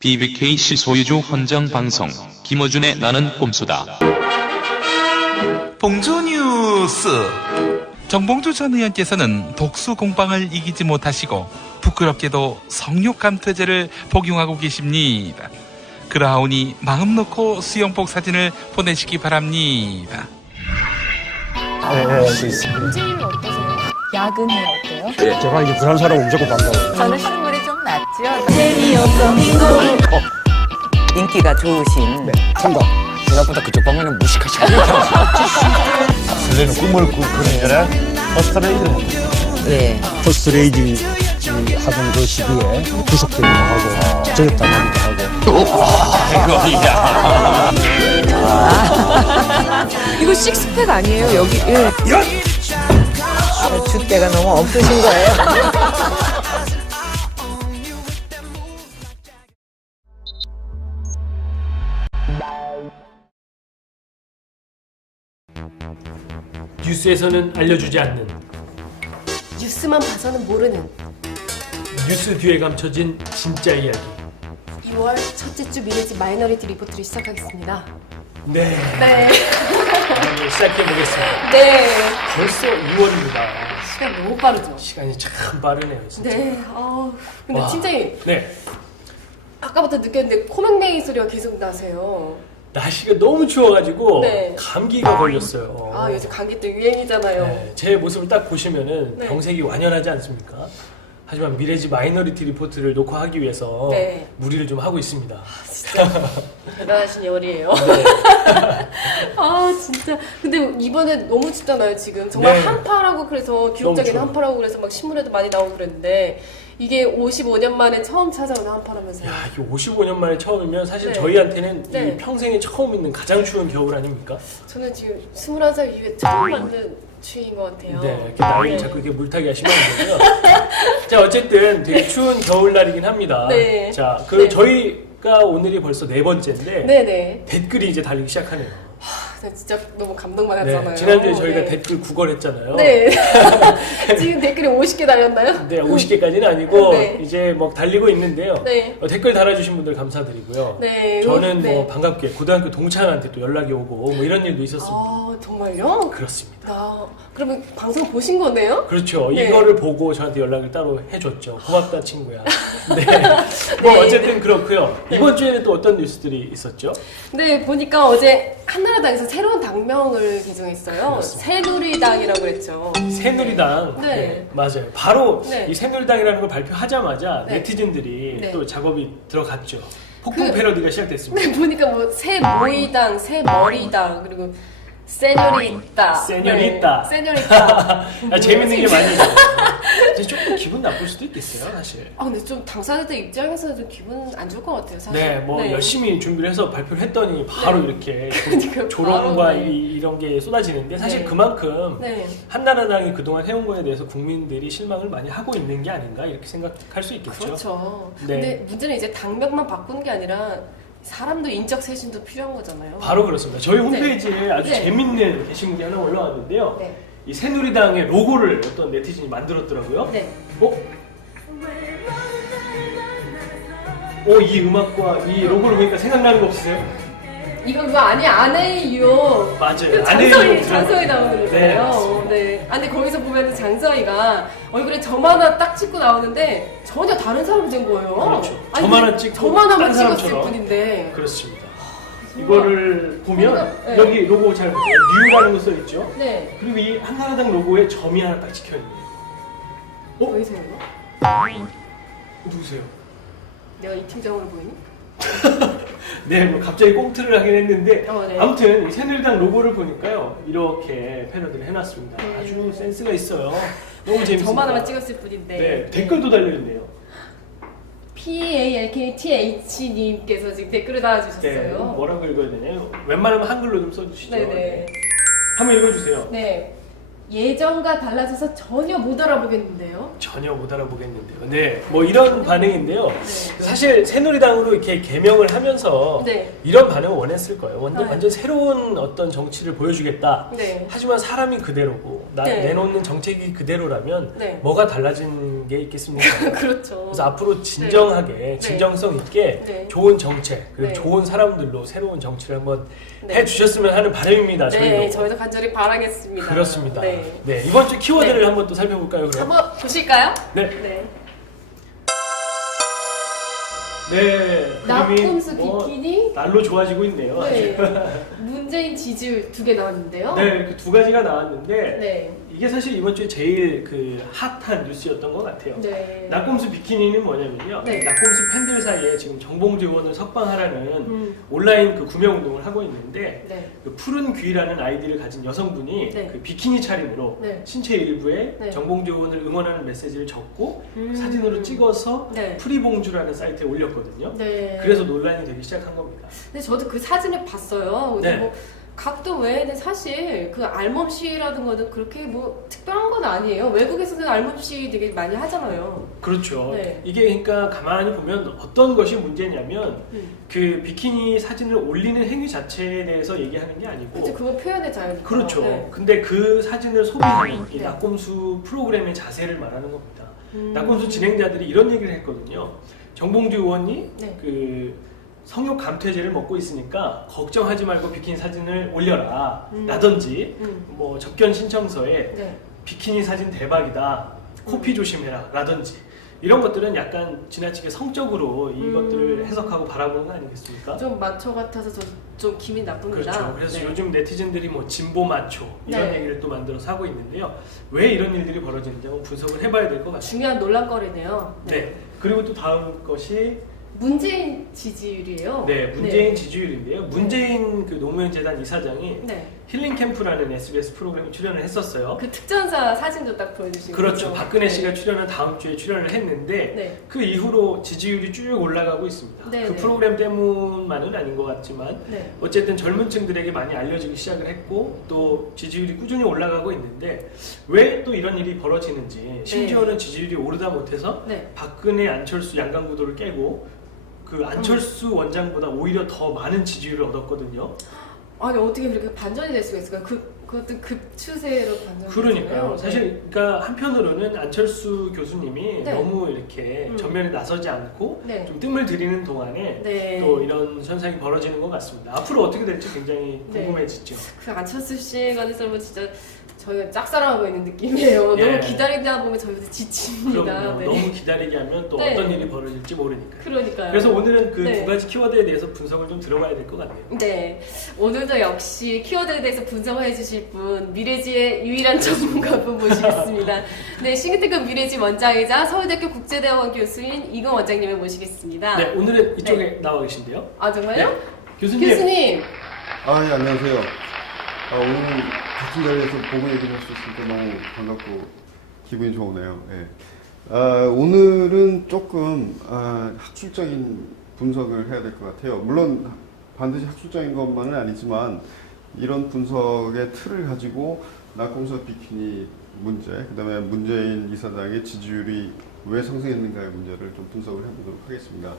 BBKC 소유주 헌정 방송 김어준의 나는 꼼수다. 봉주 뉴스. 정봉주 전 의원께서는 독수 공방을 이기지 못하시고 부끄럽게도 성욕감 퇴제를 복용하고 계십니다. 그러하오니 마음 놓고 수영복 사진을 보내시기 바랍니다. 문재인은 어떠세요? 야근은 어때요? 제가 이제 부산 사람 무조건 반가워요. 저는 실물이 좀 낫죠. 인기가 좋으신 참다. 생각보다 그쪽 방면은 무식하시거든요. 설레는 꿈을 꾸는 여라 퍼스트레이드를 예. 퍼스트레이디 하던 그 시기에 구속되기도 하고 저격당하기도 하고. 이거 식스팩 아니에요? 여기 줏대가 너무 없으신 거예요. 뉴스에서는 알려주지 않는, 뉴스만 봐서는 모르는 뉴스 뒤에 감춰진 진짜 이야기. 2월 첫째 주 미래지 마이너리티 리포트를 시작하겠습니다. 네, 네. 시작해보겠습니다. 네. 벌써 2월입니다. 시간 너무 빠르죠? 시간이 참 빠르네요, 진짜. 네. 근데 와. 팀장님, 네, 아까부터 느꼈는데 코맹맹이 소리가 계속 나세요. 날씨가 너무 추워가지고 네. 감기가 걸렸어요. 요즘 감기 또 유행이잖아요. 네, 제 모습을 딱 보시면은 네. 병색이 완연하지 않습니까? 하지만 미래지 마이너리티 리포트를 녹화하기 위해서 네. 무리를 좀 하고 있습니다. 진짜 대단하신 열이에요. 네. 진짜. 근데 이번에 너무 춥잖아요, 지금. 정말 네. 한파라고 그래서 기록적인 추워요. 한파라고 그래서 막 신문에도 많이 나오고 그랬는데 이게 55년 만에 처음 찾아오는 한파라면서요. 야, 이게 55년 만에 처음이면 사실 네. 저희한테는 네. 이 평생에 처음 있는 가장 추운 겨울 아닙니까? 저는 지금 21살 이후에 처음 맞는 추위인 것 같아요. 네, 이렇게 나이 자꾸 이렇게 물타기 하시면 안 되고요. 자, 어쨌든 되게 추운 겨울날이긴 합니다. 네. 자, 네. 저희가 오늘이 벌써 4번째인데 네네. 댓글이 이제 달리기 시작하네요. 나 진짜 너무 감동받았잖아요. 네, 지난주에 저희가 네. 댓글 구걸했잖아요. 네. 지금 댓글이 50개 달렸나요? 네, 50개까지는 아니고 네. 이제 뭐 달리고 있는데요. 네. 댓글 달아주신 분들 감사드리고요. 네. 저는 네. 뭐 반갑게 고등학교 동창한테 또 연락이 오고 뭐 이런 일도 있었습니다. 정말요? 그렇습니다. 그러면 방송 보신 거네요? 그렇죠. 네. 이거를 보고 저한테 연락을 따로 해줬죠. 고맙다 친구야. 네. 뭐 네. 어쨌든 그렇고요. 네. 이번 주에는 또 어떤 뉴스들이 있었죠? 네, 보니까 어제 한나라당에서 새로운 당명을 개정했어요. 그렇습니다. 새누리당이라고 했죠. 새누리당. 네. 맞아요. 바로 네. 이 새누리당이라는 걸 발표하자마자 네. 네티즌들이 네. 또 작업이 들어갔죠. 폭풍 그- 패러디가 시작됐습니다. 네, 보니까 뭐 새모이당, 새머리당, 그리고 세뇨리따. 세뇨리따. 네, 세뇨리따. 재밌는 게 많이 있어요. 근데 조금 기분 나쁠 수도 있겠어요, 사실. 근데 좀 당사자들 입장에서는 좀 기분 안 좋을 것 같아요, 사실. 네, 뭐 열심히 준비를 해서 발표를 했더니 바로 네. 이렇게 그러니까 조롱과 바로, 네. 이런 게 쏟아지는데 사실 네. 그만큼 네. 한나라당이 그동안 해온 거에 대해서 국민들이 실망을 많이 하고 있는 게 아닌가 이렇게 생각할 수 있겠죠. 그렇죠. 네. 근데 문제는 이제 당명만 바꾸는 게 아니라 사람도 인적 쇄신도 필요한 거잖아요. 바로 그렇습니다. 저희 홈페이지에 아주 네. 재밌는 게시물이 하나 올라왔는데요. 네. 이 새누리당의 로고를 어떤 네티즌이 만들었더라고요. 네. 이 음악과 이 로고를 보니까 생각나는 거 없으세요? 이거 그거 아니야, 아내의 유혹. 맞아요. 그 아내의 장서희, 유혹 장서희 나오는 거잖아요. 네. 근데 거기서 보면 장서희가 얼굴에 점 하나 딱 찍고 나오는데 전혀 다른 사람이 된 거예요. 그렇죠. 아니, 점 하나 찍고 점 하나만 다른 찍었을 사람처럼. 뿐인데. 그렇습니다. 이거를 보면 네. 여기 로고 잘 보세요. 뉴라는 거 써있죠? 네. 그리고 이 한나라당 로고에 점이 하나 딱 찍혀있네요. 보이세요? 누구세요? 내가 이 팀장으로 보이니? 네, 뭐 갑자기 꽁트를 하긴 했는데 네. 아무튼 이 새누리당 로고를 보니까요 이렇게 패러디를 해놨습니다. 아주 센스가 있어요. 너무 재밌습니다. 점 하나만 찍었을 뿐인데. 네, 댓글도 달려있네요. PALKTH님께서 지금 댓글을 네, 달아주셨어요. 뭐라고 읽어야 되나요? 웬만하면 한글로 좀 써주시죠. 네네. 네. 한번 읽어주세요. 네. 예전과 달라져서 전혀 못 알아보겠는데요. 전혀 못 알아보겠는데요. 네, 뭐 이런 반응인데요. 네. 사실 새누리당으로 이렇게 개명을 하면서 네. 이런 반응을 원했을 거예요. 네. 완전 새로운 어떤 정치를 보여주겠다. 네. 하지만 사람이 그대로고 네. 내놓는 정책이 그대로라면 네. 뭐가 달라진 게 있겠습니까? 그렇죠. 그래서 앞으로 진정하게 진정성 있게 네. 좋은 정책 그리고 네. 좋은 좋은 사람들로 새로운 정치를 한번 네. 해주셨으면 하는 바람입니다. 네, 저희도. 저희도 간절히 바라겠습니다. 그렇습니다. 네. 네, 이번 주 키워드를 네. 한번 또 살펴볼까요? 그럼? 한번 보실까요? 네. 네. 네. 낙곰수 그림이 비키니. 날로 좋아지고 있네요. 네. 문재인 지지율 2개 나왔는데요. 네, 그 두 가지가 나왔는데 네. 이게 사실 이번 주에 제일 그 핫한 뉴스였던 것 같아요. 네. 낙곰수 비키니는 뭐냐면요. 네. 낙곰수 팬들 사이에 지금 정봉주 의원을 석방하라는 온라인 그 구매 운동을 하고 있는데 네. 그 푸른 귀라는 아이디를 가진 여성분이 네. 그 비키니 차림으로 네. 신체 일부에 네. 정봉주 의원을 응원하는 메시지를 적고 사진으로 찍어서 네. 프리봉주라는 사이트에 올렸거든요. 네. 그래서 논란이 되기 시작한 겁니다. 근데 저도 그 사진을 봤어요. 근데 네. 뭐 각도 외에는 사실 그 알몸시라는 거는 그렇게 뭐 특별한 건 아니에요. 외국에서는 알몸시 되게 많이 하잖아요. 그렇죠. 네. 이게 그러니까 가만히 보면 어떤 것이 문제냐면 음. 그 비키니 사진을 올리는 행위 자체에 대해서 얘기하는 게 아니고 그치, 그거 표현의 자유니까. 그렇죠. 네. 근데 그 사진을 소비하는 이 네. 낙곰수 프로그램의 자세를 말하는 겁니다. 음. 낙곰수 진행자들이 이런 얘기를 했거든요. 정봉주 의원이 네. 그 성욕 감퇴제를 먹고 있으니까 걱정하지 말고 비키니 사진을 올려라 라든지 뭐 접견 신청서에 네. 비키니 사진 대박이다 코피 조심해라 라든지 이런 것들은 약간 지나치게 성적으로 이것들을 해석하고 바라보는 거 아니겠습니까? 좀 마초 같아서 좀 기분이 나쁩니다. 그렇죠. 그래서 네. 요즘 네티즌들이 뭐 진보 마초 이런 네. 얘기를 또 만들어서 하고 있는데요. 왜 이런 일들이 벌어지는지 한번 분석을 해봐야 될 것 같습니다. 중요한 논란거리네요. 네. 그리고 또 다음 것이 문재인 지지율이에요. 네 문재인 지지율인데요. 문재인 그 노무현 재단 이사장이 네. 힐링 캠프라는 SBS 프로그램에 출연을 했었어요. 그 특전사 사진도 딱 보여주시고. 그렇죠. 박근혜 네. 씨가 출연한 다음 주에 출연을 했는데 네. 그 이후로 지지율이 쭉 올라가고 있습니다. 네, 그 네. 프로그램 때문만은 아닌 것 같지만 네. 어쨌든 젊은 층들에게 많이 알려지기 시작을 했고 또 지지율이 꾸준히 올라가고 있는데 왜 또 이런 일이 벌어지는지 심지어는 지지율이 오르다 못해서 네. 박근혜 안철수 양강구도를 깨고 그 안철수 원장보다 오히려 더 많은 지지율을 얻었거든요. 아니 어떻게 그렇게 반전이 될 수가 있을까요? 그것도 추세로 반전이 그러니까요. 되잖아요. 사실 그러니까 한편으로는 안철수 교수님이 네. 너무 이렇게 전면에 나서지 않고 네. 좀 뜸을 들이는 동안에 네. 또 이런 현상이 벌어지는 것 같습니다. 앞으로 어떻게 될지 굉장히 네. 궁금해지죠. 그 안철수 씨에 관해서는 진짜 저희가 짝사랑하고 있는 느낌이에요. 예. 너무 기다리다 보면 저희도 지칩니다. 그럼요. 네. 너무 기다리게 하면 또 네. 어떤 일이 벌어질지 모르니까. 그러니까요. 그래서 오늘은 그 두 네. 가지 키워드에 대해서 분석을 좀 들어봐야 될 것 같네요. 네, 오늘도 역시 키워드에 대해서 분석해 주실 분 미래지의 유일한 전문가분 모시겠습니다. 네, 싱크테크 미래지 원장이자 서울대학교 국제대학원 교수인 이근 원장님을 모시겠습니다. 네, 오늘은 이쪽에 나와 계신데요. 아 정말요? 네. 교수님. 교수님. 아, 예, 안녕하세요. 오늘 같은 자리에서 보고 얘기할 수 있으니까 너무 반갑고 기분이 좋으네요. 예. 오늘은 조금 학술적인 분석을 해야 될 것 같아요. 물론 반드시 학술적인 것만은 아니지만 이런 분석의 틀을 가지고 낙곰수 비키니 문제, 그 다음에 문재인 이사장의 지지율이 왜 상승했는가의 문제를 좀 분석을 해보도록 하겠습니다.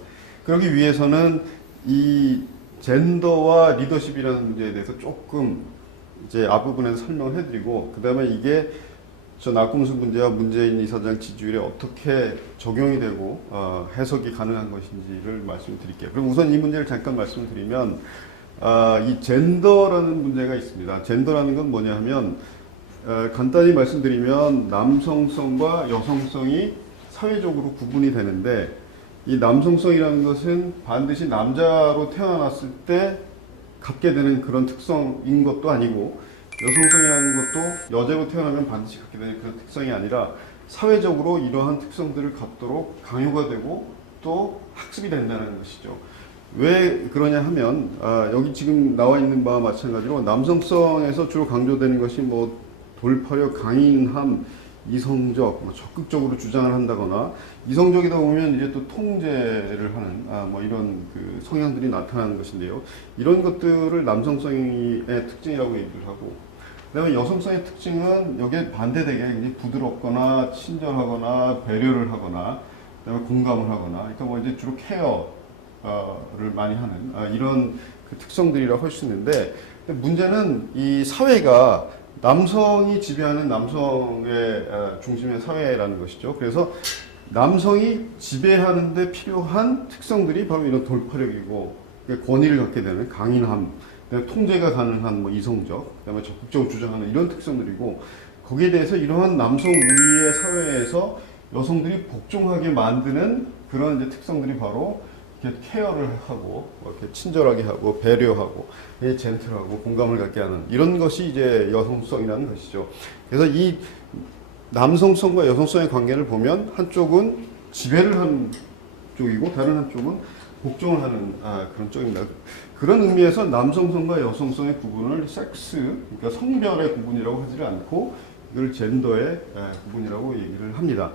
그러기 위해서는 이 젠더와 리더십이라는 문제에 대해서 조금 이제 앞부분에서 설명을 해드리고, 그 다음에 이게 저 낙곰수 문제와 문재인 이사장 지지율에 어떻게 적용이 되고 해석이 가능한 것인지를 말씀드릴게요. 그럼 우선 이 문제를 잠깐 말씀드리면 이 젠더라는 문제가 있습니다. 젠더라는 건 뭐냐 하면 간단히 말씀드리면 남성성과 여성성이 사회적으로 구분이 되는데, 이 남성성이라는 것은 반드시 남자로 태어났을 때 갖게 되는 그런 특성인 것도 아니고, 여성성이라는 것도 여자로 태어나면 반드시 갖게 되는 그런 특성이 아니라 사회적으로 이러한 특성들을 갖도록 강요가 되고 또 학습이 된다는 것이죠. 왜 그러냐 하면 여기 지금 나와 있는 바와 마찬가지로 남성성에서 주로 강조되는 것이 뭐 돌파력, 강인함, 이성적, 뭐 적극적으로 주장을 한다거나, 이성적이다 보면 이제 또 통제를 하는 뭐 이런 그 성향들이 나타나는 것인데요. 이런 것들을 남성성의 특징이라고 얘기를 하고, 그다음에 여성성의 특징은 여기에 반대되게 굉장히 부드럽거나 친절하거나 배려를 하거나, 그다음에 공감을 하거나, 그러니까 뭐 이제 주로 케어를 많이 하는 이런 그 특성들이라고 할 수 있는데, 근데 문제는 이 사회가 남성이 지배하는 남성의 중심의 사회라는 것이죠. 그래서 남성이 지배하는데 필요한 특성들이 바로 이런 돌파력이고 권위를 갖게 되는 강인함, 그다음에 통제가 가능한 뭐 이성적, 그다음에 적극적으로 주장하는 이런 특성들이고 거기에 대해서 이러한 남성 우위의 사회에서 여성들이 복종하게 만드는 그런 이제 특성들이 바로 이렇게 케어를 하고 이렇게 친절하게 하고 배려하고 젠틀하고 공감을 갖게 하는 이런 것이 이제 여성성이라는 것이죠. 그래서 이 남성성과 여성성의 관계를 보면 한쪽은 지배를 하는 쪽이고 다른 한쪽은 복종을 하는 그런 쪽입니다. 그런 의미에서 남성성과 여성성의 구분을 섹스, 그러니까 성별의 구분이라고 하지 않고 이걸 젠더의 구분이라고 얘기를 합니다.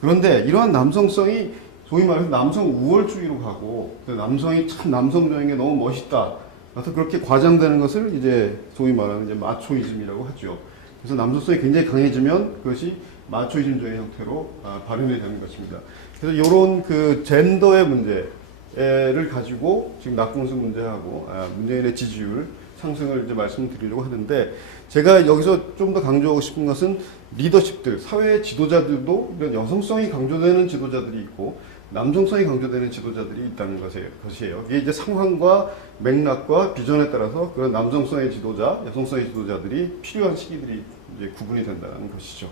그런데 이러한 남성성이 소위 말해서 남성 우월주의로 가고 남성이 참 남성적인 게 너무 멋있다. 그래서 그렇게 과장되는 것을 이제 소위 말하는 이제 마초이즘이라고 하죠. 그래서 남성성이 굉장히 강해지면 그것이 마초이즘적인 형태로 발현이 되는 것입니다. 그래서 이런 그 젠더의 문제를 가지고 지금 낙공수 문제하고 문재인의 지지율 상승을 이제 말씀드리려고 하는데 제가 여기서 좀 더 강조하고 싶은 것은 리더십들, 사회의 지도자들도 이런 여성성이 강조되는 지도자들이 있고 남성성이 강조되는 지도자들이 있다는 것이에요. 이게 이제 상황과 맥락과 비전에 따라서 그런 남성성의 지도자, 여성성의 지도자들이 필요한 시기들이 이제 구분이 된다는 것이죠.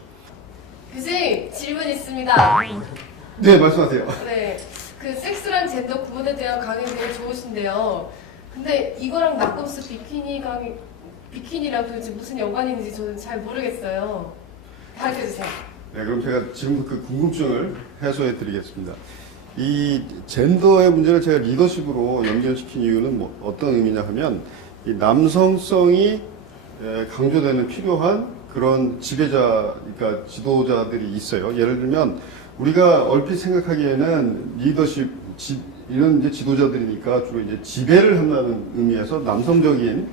교수님 질문 있습니다. 네, 말씀하세요. 네, 그 섹스랑 젠더 구분에 대한 강의 되게 좋으신데요. 근데 이거랑 낙검수 비키니랑 도대체 무슨 연관이 있는지 저는 잘 모르겠어요. 가르쳐주세요. 네, 그럼 제가 지금 그 궁금증을 해소해 드리겠습니다. 이 젠더의 문제를 제가 리더십으로 연결시킨 이유는 뭐 어떤 의미냐 하면 이 남성성이 강조되는 필요한 그런 지배자, 그러니까 지도자들이 있어요. 예를 들면 우리가 얼핏 생각하기에는 리더십, 이런 이제 지도자들이니까 주로 이제 지배를 한다는 의미에서 남성적인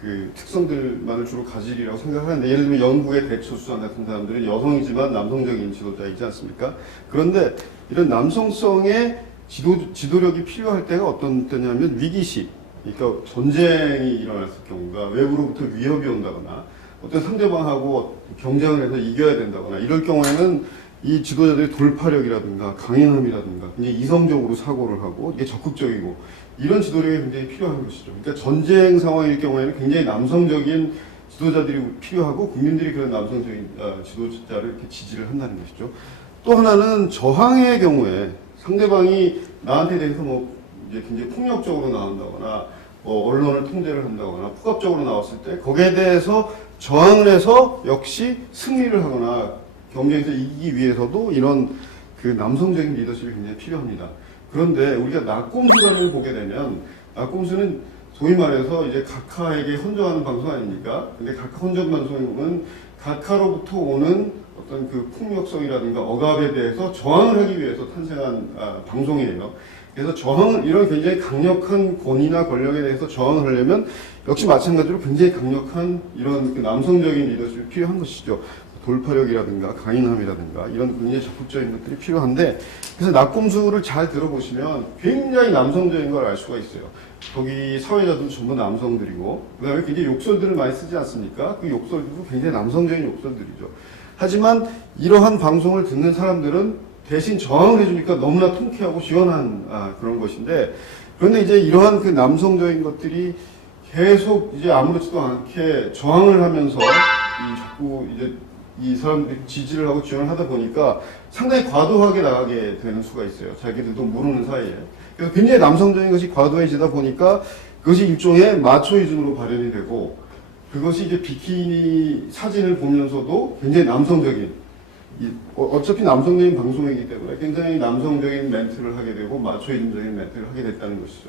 그 특성들만을 주로 가지리라고 생각하는데 예를 들면 영국의 대처수상 같은 사람들은 여성이지만 남성적인 지도자이지 않습니까? 그런데 이런 남성성의 지도력이 필요할 때가 어떤 때냐면 위기시, 그러니까 전쟁이 일어났을 경우가 외부로부터 위협이 온다거나 어떤 상대방하고 경쟁을 해서 이겨야 된다거나 이럴 경우에는 이 지도자들의 돌파력이라든가 강인함이라든가 굉장히 이성적으로 사고를 하고 이게 적극적이고 이런 지도력이 굉장히 필요한 것이죠. 그러니까 전쟁 상황일 경우에는 굉장히 남성적인 지도자들이 필요하고 국민들이 그런 남성적인 지도자를 이렇게 지지를 한다는 것이죠. 또 하나는 저항의 경우에 상대방이 나한테 대해서 뭐 이제 굉장히 폭력적으로 나온다거나 언론을 통제를 한다거나 폭압적으로 나왔을 때 거기에 대해서 저항을 해서 역시 승리를 하거나 경쟁에서 이기기 위해서도 이런 그 남성적인 리더십이 굉장히 필요합니다. 그런데 우리가 낙곰수라는 보게 되면 낙곰수는 소위 말해서 이제 각하에게 헌정하는 방송 아닙니까? 근데 각하 헌정 방송은 각하로부터 오는 어떤 그 폭력성이라든가 억압에 대해서 저항을 하기 위해서 탄생한 방송이에요. 그래서 저항을, 이런 굉장히 강력한 권위나 권력에 대해서 저항을 하려면 역시 마찬가지로 굉장히 강력한 이런 그 남성적인 리더십이 필요한 것이죠. 돌파력이라든가 강인함이라든가 이런 굉장히 적극적인 것들이 필요한데 그래서 낙곰수를 잘 들어보시면 굉장히 남성적인 걸 알 수가 있어요. 거기 사회자들도 전부 남성들이고 그다음에 굉장히 욕설들을 많이 쓰지 않습니까? 그 욕설들도 굉장히 남성적인 욕설들이죠. 하지만 이러한 방송을 듣는 사람들은 대신 저항을 해주니까 너무나 통쾌하고 시원한 그런 것인데 그런데 이제 이러한 그 남성적인 것들이 계속 이제 아무렇지도 않게 저항을 하면서 자꾸 이제 이 사람들이 지지를 하고 지원을 하다 보니까 상당히 과도하게 나가게 되는 수가 있어요. 자기들도 모르는 사이에. 그래서 굉장히 남성적인 것이 과도해지다 보니까 그것이 일종의 마초이즘으로 발현이 되고 그것이 이제 비키니 사진을 보면서도 굉장히 남성적인 어차피 남성적인 방송이기 때문에 굉장히 남성적인 멘트를 하게 되고 마초이즘적인 멘트를 하게 됐다는 것이죠.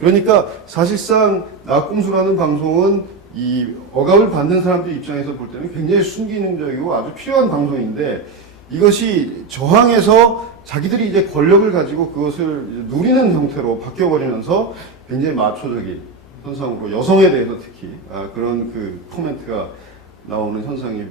그러니까 사실상 낙곰수라는 방송은 이 억압을 받는 사람들 입장에서 볼 때는 굉장히 순기능적이고 아주 필요한 방송인데 이것이 저항해서 자기들이 이제 권력을 가지고 그것을 누리는 형태로 바뀌어버리면서 굉장히 마초적인 현상으로 여성에 대해서 특히 그런 그 코멘트가 나오는 현상이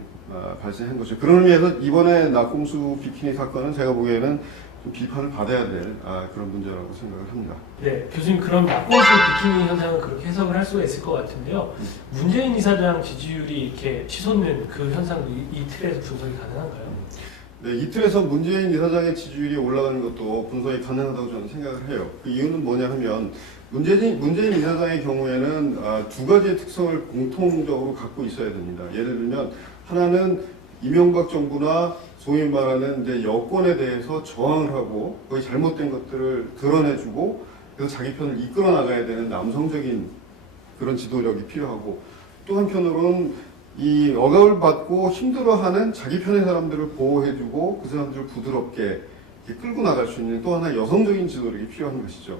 발생한 것이죠. 그런 의미에서 이번에 낙곰수 비키니 사건은 제가 보기에는 좀 비판을 받아야 될 그런 문제라고 생각을 합니다. 네, 교수님 그럼 낙곰수 비키니 현상은 그렇게 해석을 할 수가 있을 것 같은데요. 문재인 이사장 지지율이 이렇게 치솟는 그 현상도 이 틀에서 분석이 가능한가요? 네, 이틀에서 문재인 이사장의 지지율이 올라가는 것도 분석이 가능하다고 저는 생각을 해요. 그 이유는 뭐냐 하면 문재인 이사장의 경우에는 두 가지의 특성을 공통적으로 갖고 있어야 됩니다. 예를 들면 하나는 이명박 정부나 소위 말하는 이제 여권에 대해서 저항을 하고 거의 잘못된 것들을 드러내주고 그래서 자기 편을 이끌어 나가야 되는 남성적인 그런 지도력이 필요하고 또 한편으로는 이 억압을 받고 힘들어하는 자기 편의 사람들을 보호해주고 그 사람들을 부드럽게 이렇게 끌고 나갈 수 있는 또 하나 여성적인 지도력이 필요한 것이죠.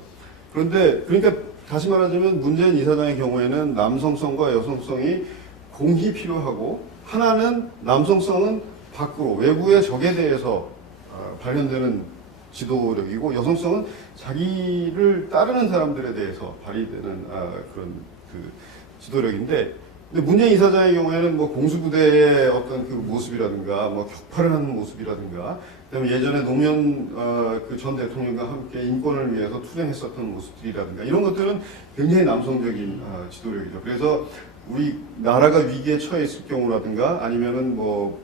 그런데 그러니까 다시 말하자면 문재인 이사장의 경우에는 남성성과 여성성이 공히 필요하고 하나는 남성성은 밖으로 외부의 적에 대해서 발현되는 지도력이고 여성성은 자기를 따르는 사람들에 대해서 발휘되는 그런 그 지도력인데 근데 문재인 이사장의 경우에는 뭐 공수부대의 어떤 그 모습이라든가 뭐 격파를 하는 모습이라든가 그다음에 예전에 노무현 그 전 대통령과 함께 인권을 위해서 투쟁했었던 모습들이라든가 이런 것들은 굉장히 남성적인 지도력이죠. 그래서 우리 나라가 위기에 처해 있을 경우라든가 아니면은 뭐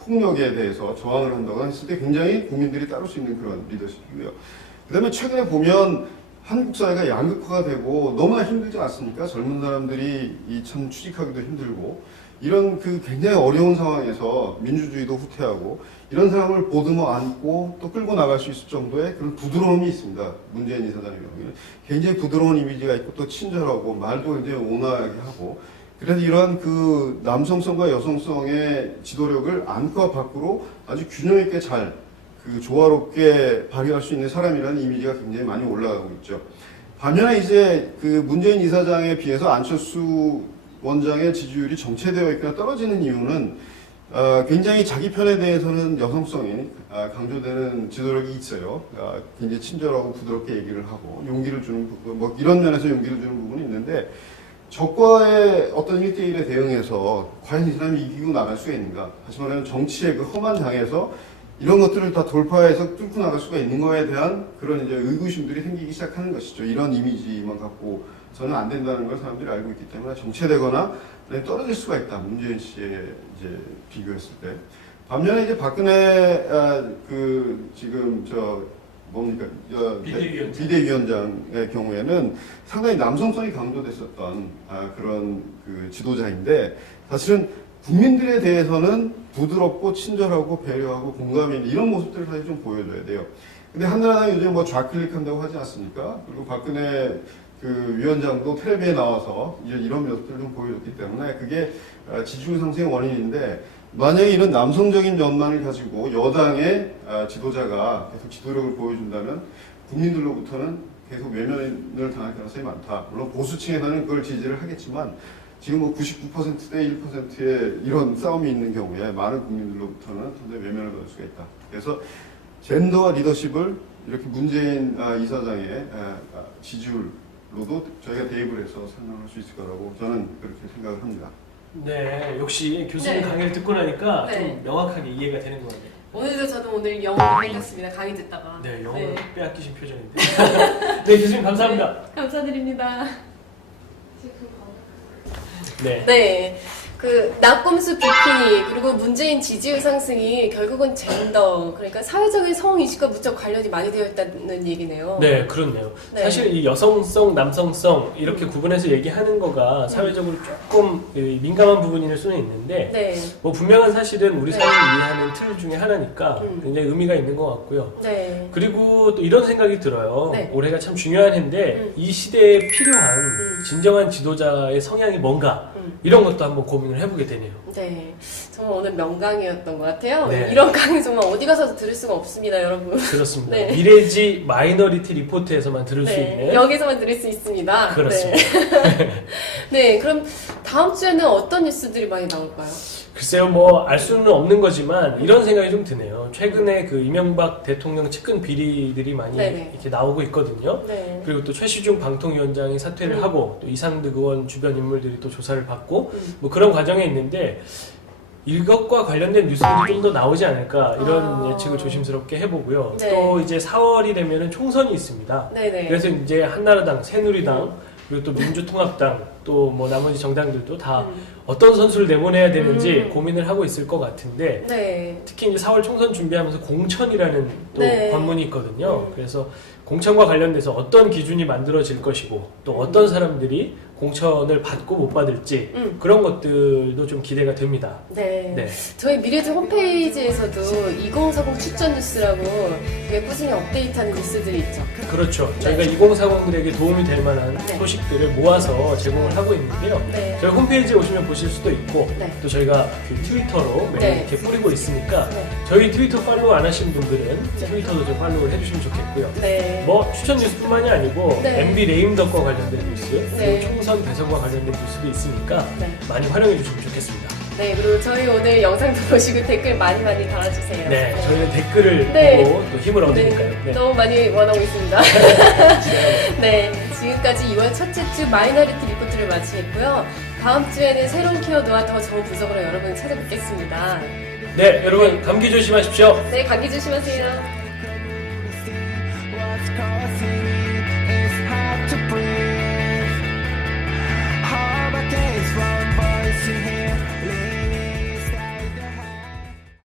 폭력에 대해서 저항을 한다고 했을 때 굉장히 국민들이 따를 수 있는 그런 리더십이고요. 그다음에 최근에 보면 한국 사회가 양극화가 되고 너무나 힘들지 않습니까? 젊은 사람들이 참 취직하기도 힘들고 이런 그 굉장히 어려운 상황에서 민주주의도 후퇴하고 이런 상황을 보듬어 안고 또 끌고 나갈 수 있을 정도의 그런 부드러움이 있습니다. 문재인 이사장의 경우에는 굉장히 부드러운 이미지가 있고 또 친절하고 말도 굉장히 온화하게 하고 그래서 이러한 그 남성성과 여성성의 지도력을 안과 밖으로 아주 균형 있게 잘 그 조화롭게 발휘할 수 있는 사람이라는 이미지가 굉장히 많이 올라가고 있죠. 반면에 이제 그 문재인 이사장에 비해서 안철수 원장의 지지율이 정체되어 있거나 떨어지는 이유는 굉장히 자기 편에 대해서는 여성성이 강조되는 지도력이 있어요. 굉장히 친절하고 부드럽게 얘기를 하고 용기를 주는 부분, 뭐 이런 면에서 용기를 주는 부분이 있는데 적과의 어떤 1대1에 대응해서 과연 이 사람이 이기고 나갈 수가 있는가? 다시 말하면 정치의 그 험한 장에서 이런 것들을 다 돌파해서 뚫고 나갈 수가 있는 거에 대한 그런 이제 의구심들이 생기기 시작하는 것이죠. 이런 이미지만 갖고 저는 안 된다는 걸 사람들이 알고 있기 때문에 정체되거나 떨어질 수가 있다. 문재인 씨에 이제 비교했을 때. 반면에 이제 박근혜 그 지금 뭡니까 비대위원장의 경우에는 상당히 남성성이 강조됐었던 그런 그 지도자인데 사실은 국민들에 대해서는 부드럽고 친절하고 배려하고 공감이 있는 이런 모습들을 사실 좀 보여줘야 돼요. 근데 한나라당이 요즘 뭐 좌클릭한다고 하지 않습니까? 그리고 박근혜 그 위원장도 텔레비에 나와서 이런 모습들을 좀 보여줬기 때문에 그게 지지율 상승의 원인인데 만약에 이런 남성적인 면만을 가지고 여당의 지도자가 계속 지도력을 보여준다면 국민들로부터는 계속 외면을 당할 가능성이 많다. 물론 보수층에서는 그걸 지지를 하겠지만 지금 뭐 99%대 1%의 이런 싸움이 있는 경우에 많은 국민들로부터는 상당히 외면을 받을 수가 있다. 그래서 젠더와 리더십을 이렇게 문재인 이사장의 지지율로도 저희가 대입을 해서 설명할 수 있을 거라고 저는 그렇게 생각을 합니다. 네, 역시 교수님 네. 강의를 듣고 나니까 네. 좀 명확하게 이해가 되는 것 같아요. 오늘도 저도 오늘 영어를 뺏겼습니다. 강의 듣다가. 네, 영어를 빼앗기신 표정인데. 네, 교수님 감사합니다. 감사드립니다. 네. 네. 그 낙검수 비키니 그리고 문재인 지지율 상승이 결국은 젠더 그러니까 사회적인 성 인식과 무척 관련이 많이 되어 있다는 얘기네요. 네, 그렇네요. 네. 사실 이 여성성, 남성성 이렇게 구분해서 얘기하는 거가 사회적으로 조금 민감한 부분일 수는 있는데 네. 뭐 분명한 사실은 우리 네. 사회를 이해하는 틀 중에 하나니까 굉장히 의미가 있는 것 같고요. 네. 그리고 또 이런 생각이 들어요. 네. 올해가 참 중요한 해인데 이 시대에 필요한 진정한 지도자의 성향이 뭔가 이런 것도 한번 고민을 해보게 되네요. 네. 정말 오늘 명강이었던 것 같아요. 네. 이런 강의 정말 어디 가서도 들을 수가 없습니다, 여러분. 그렇습니다. 네. 미래지 마이너리티 리포트에서만 들을 수 네. 있는 여기서만 들을 수 있습니다. 그렇습니다. 네. 네. 그럼 다음 주에는 어떤 뉴스들이 많이 나올까요? 글쎄요, 뭐 알 수는 없는 거지만 이런 생각이 좀 드네요. 최근에 그 이명박 대통령 측근 비리들이 많이 네네. 이렇게 나오고 있거든요. 네. 그리고 또 최시중 방통위원장이 사퇴를 하고 또 이상득 의원 주변 인물들이 또 조사를 받고 뭐 그런 과정에 있는데 이것과 관련된 뉴스들이 좀 더 나오지 않을까 이런 예측을 조심스럽게 해보고요. 네. 또 이제 4월이 되면은 총선이 있습니다. 네네. 그래서 이제 한나라당, 새누리당 그리고 또 민주통합당 또 뭐 나머지 정당들도 다 어떤 선수를 내보내야 되는지 고민을 하고 있을 것 같은데 네. 특히 이제 4월 총선 준비하면서 공천이라는 또 네. 관문이 있거든요. 그래서 공천과 관련돼서 어떤 기준이 만들어질 것이고 또 어떤 사람들이 공천을 받고 못 받을지 그런 것들도 좀 기대가 됩니다. 네. 네. 저희 미래지 홈페이지에서도 2040 추천 뉴스라고 되게 꾸준히 업데이트하는 뉴스들이 있죠. 그렇죠. 저희가 2040들에게 도움이 될 만한 네. 소식들을 모아서 제공을 하고 있는데요. 네. 저희 홈페이지에 오시면 보실 수도 있고 네. 또 저희가 그 트위터로 매일 네. 이렇게 뿌리고 있으니까 네. 저희 트위터 팔로우 안 하신 분들은 트위터도 좀 팔로우를 해주시면 좋겠고요. 네. 뭐 추천 뉴스뿐만이 아니고 네. MB 레임덕과 관련된 뉴스, 네. 그리고 총선 대선과 관련된 뉴스도 있으니까 네. 많이 활용해 주시면 좋겠습니다. 네, 그리고 저희 오늘 영상도 보시고 댓글 많이 달아주세요. 네, 저희는 댓글을 네. 보고 또 힘을 얻으니까요. 네, 네. 너무 많이 원하고 있습니다. 네, 지금까지 2월 첫째 주 마이너리티 리포트를 마치겠고요. 다음 주에는 새로운 키워드와 더 좋은 분석으로 여러분 찾아뵙겠습니다. 네, 여러분 감기 조심하십시오. 네, 감기 조심하세요.